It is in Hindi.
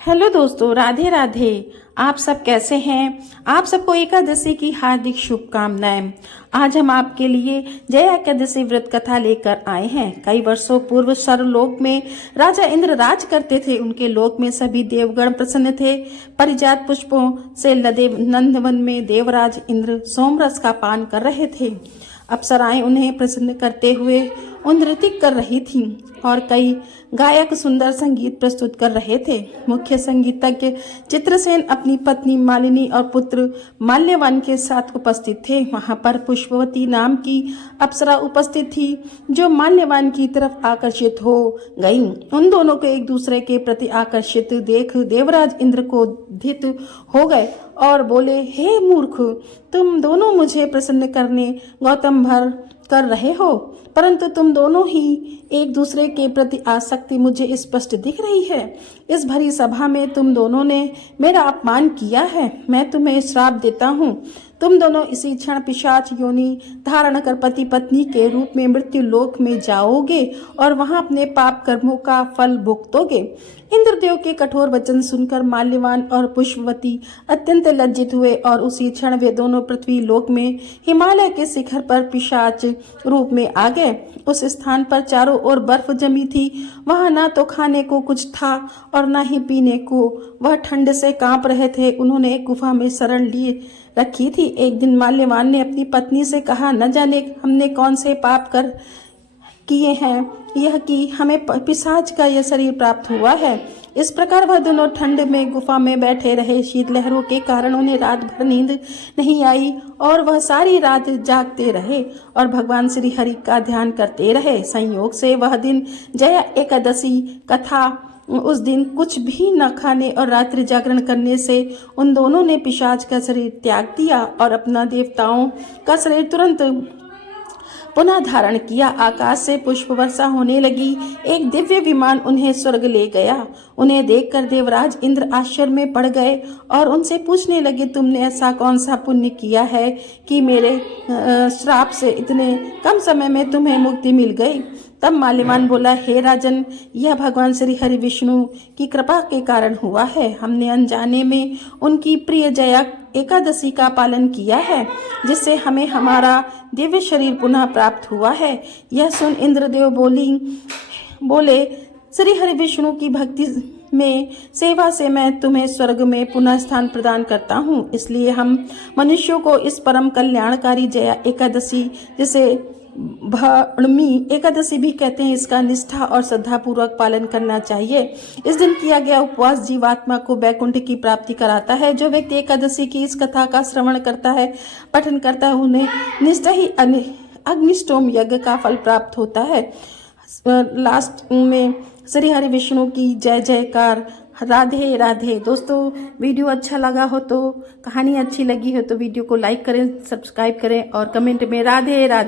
हेलो दोस्तों, राधे राधे। आप सब कैसे हैं? आप सबको एकादशी की हार्दिक शुभकामनाएं। आज हम आपके लिए जया एकादशी व्रत कथा लेकर आए हैं। कई वर्षों पूर्व स्वर्गलोक में राजा इंद्र राज करते थे। उनके लोक में सभी देवगण प्रसन्न थे। परिजात पुष्पों से लदे नंदवन में देवराज इंद्र सोमरस का पान कर रहे थे। अप्सराएं उन्हें प्रसन्न करते हुए नृत्य कर रही थीं और कई गायक सुंदर संगीत प्रस्तुत कर रहे थे। मुख्य संगीतज्ञ चित्रसेन अपनी पत्नी मालिनी और पुत्र माल्यवान के साथ उपस्थित थे। वहां पर पुष्पवती नाम की अप्सरा उपस्थित थी, जो माल्यवान की तरफ आकर्षित हो गई। उन दोनों को एक दूसरे के प्रति आकर्षित देख देवराज इंद्र को धित हो गए और बोले, हे मूर्ख, तुम दोनों मुझे प्रसन्न करने गौतम भर कर रहे हो, परंतु तुम दोनों ही एक दूसरे के प्रति आसक्ति मुझे स्पष्ट दिख रही है। इस भरी सभा में तुम दोनों ने मेरा अपमान किया है। मैं तुम्हें श्राप देता हूँ। तुम दोनों इसी क्षण पिशाच योनि धारण कर पति पत्नी के रूप में मृत्यु लोक में जाओगे और वहां अपने पाप कर्मों का फल भुगतोगे। इंद्रदेव के कठोर वचन सुनकर माल्यवान और पुष्पवती अत्यंत लज्जित हुए और उसी क्षण वे दोनों पृथ्वी लोक में हिमालय के शिखर पर पिशाच रूप में आ गए। उस स्थान पर चारों ओर बर्फ जमी थी। वहां ना तो खाने को कुछ था और ना ही पीने को। वह ठंड से कांप रहे थे। उन्होंने एक गुफा में शरण लिए रखी थी। एक दिन माल्यवान ने अपनी पत्नी से कहा, न जाने हमने कौन से पाप कर किए हैं, यह कि हमें पिशाच का यह शरीर प्राप्त हुआ है। इस प्रकार वह दोनों ठंड में गुफा में बैठे रहे। शीतलहरों के कारण उन्हें रात भर नींद नहीं आई और वह सारी रात जागते रहे और भगवान श्री हरि का ध्यान करते रहे। संयोग से वह दिन जया एकादशी कथा। उस दिन कुछ भी न खाने और रात्रि जागरण करने से उन दोनों ने पिशाच का शरीर त्याग दिया और अपना देवताओं का शरीर तुरंत पुनः धारण किया। आकाश से पुष्प वर्षा होने लगी। एक दिव्य विमान उन्हें स्वर्ग ले गया। उन्हें देखकर देवराज इंद्र आश्चर्य में पड़ गए और उनसे पूछने लगे, तुमने ऐसा कौन सा पुण्य किया है कि मेरे श्राप से इतने कम समय में तुम्हें मुक्ति मिल गई? तब माल्यवान बोला, हे राजन, यह भगवान श्री हरि विष्णु की कृपा के कारण हुआ है। हमने अनजाने में उनकी प्रिय जया एकादशी का पालन किया है, जिससे हमें हमारा दिव्य शरीर पुनः प्राप्त हुआ है। यह सुन इंद्रदेव बोले, श्री हरि विष्णु की भक्ति में सेवा से मैं तुम्हें स्वर्ग में पुनः स्थान प्रदान करता हूँ। इसलिए हम मनुष्यों को इस परम कल्याणकारी जया एकादशी, जिसे भरणी एकादशी भी कहते हैं, इसका निष्ठा और श्रद्धा पूर्वक पालन करना चाहिए। इस दिन किया गया उपवास जीवात्मा को वैकुंठ की प्राप्ति कराता है। जो व्यक्ति एकादशी की इस कथा का श्रवण करता है, पठन करता है, उन्हें निष्ठा ही अग्निष्टोम यज्ञ का फल प्राप्त होता है। लास्ट में श्री हरि विष्णु की जय जयकार। राधे राधे। दोस्तों, वीडियो अच्छा लगा हो तो, कहानी अच्छी लगी हो तो वीडियो को लाइक करें, सब्सक्राइब करें और कमेंट में राधे राधे।